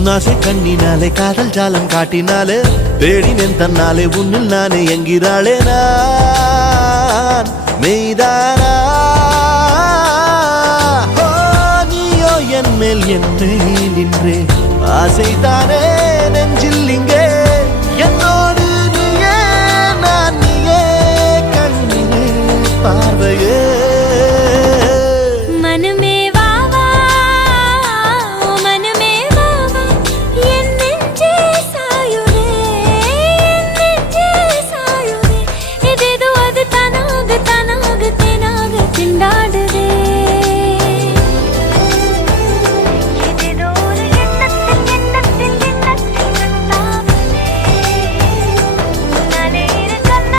உன்னாசை கண்ணினாலே காதல் ஜாலம் காட்டினாலே தேடினேன் தன்னாலே உன்னில் நானே என்கிறாளே நான் மெய்தானா நீயோ என் மேல் என்றே நின்றே ஆசைதானே